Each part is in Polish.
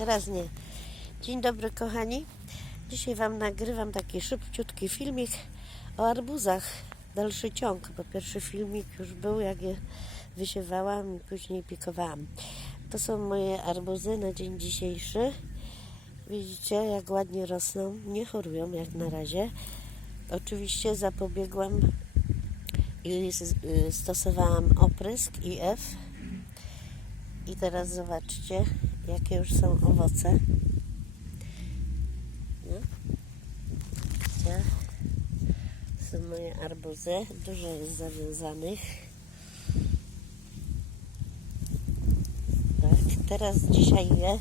Teraz nie. Dzień dobry, kochani. Dzisiaj Wam nagrywam taki szybciutki filmik o arbuzach. Dalszy ciąg, bo pierwszy filmik już był, jak je wysiewałam i później pikowałam. To są moje arbuzy na dzień dzisiejszy. Widzicie, jak ładnie rosną. Nie chorują jak na razie. Oczywiście zapobiegłam i y, stosowałam oprysk IF. I teraz zobaczcie, jakie już są owoce. No. Są moje arbuzy. Dużo jest zawiązanych. Tak, teraz dzisiaj je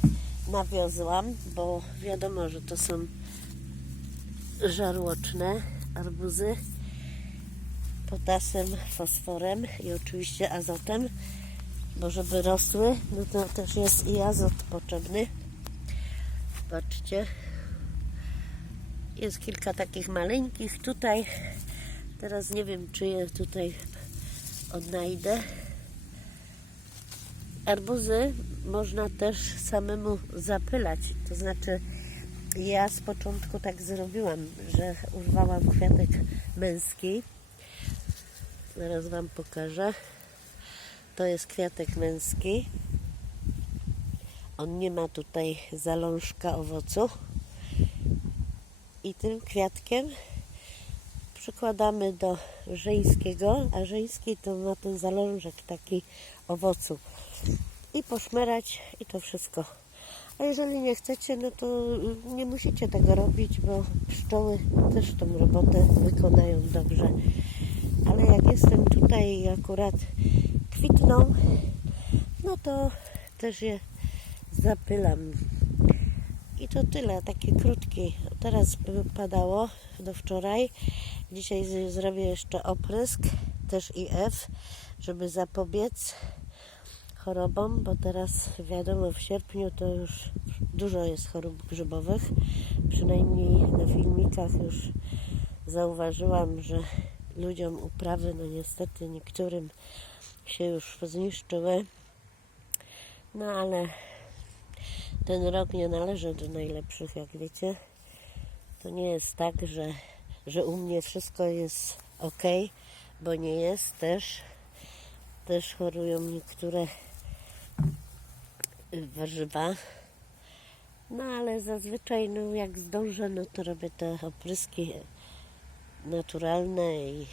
nawiozłam, bo wiadomo, że to są żarłoczne arbuzy potasem, fosforem i oczywiście azotem, bo żeby rosły, no to też jest i azot potrzebny. Patrzcie, jest kilka takich maleńkich tutaj. Teraz nie wiem, czy je tutaj odnajdę. Arbuzy można też samemu zapylać, to znaczy ja z początku tak zrobiłam, że urwałam kwiatek męski. Zaraz Wam pokażę. To jest kwiatek męski. On nie ma tutaj zalążka owocu. I tym kwiatkiem przykładamy do żeńskiego, a żeński to ma ten zalążek taki owocu. I poszmerać i to wszystko. A jeżeli nie chcecie, no to nie musicie tego robić, bo pszczoły też tą robotę wykonają dobrze. Ale jak jestem tutaj i akurat kwitną, no to też je zapylam. I to tyle, takie krótkie. Teraz padało do wczoraj. Dzisiaj zrobię jeszcze oprysk, też IF, żeby zapobiec chorobom, bo teraz wiadomo w sierpniu to już dużo jest chorób grzybowych. Przynajmniej na filmikach już zauważyłam, że ludziom uprawy, no niestety niektórym się już zniszczyły. No ale ten rok nie należy do najlepszych, jak wiecie. To nie jest tak, że, że u mnie wszystko jest ok, bo nie jest też. Też chorują niektóre warzywa. No ale zazwyczaj, no jak zdążę, no to robię te opryski naturalne i,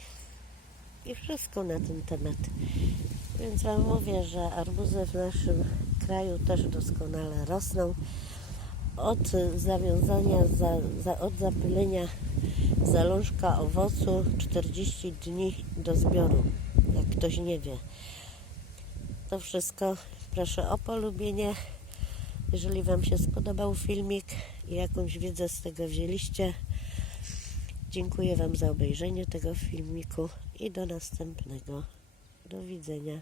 i wszystko na ten temat. Więc Wam mówię, że arbuzy w naszym kraju też doskonale rosną. Od zawiązania, za, za, od zapylenia zalążka owocu 40 dni do zbioru, jak ktoś nie wie. To wszystko. Proszę o polubienie. Jeżeli Wam się spodobał filmik i jakąś wiedzę z tego wzięliście, dziękuję Wam za obejrzenie tego filmiku i do następnego. Do widzenia.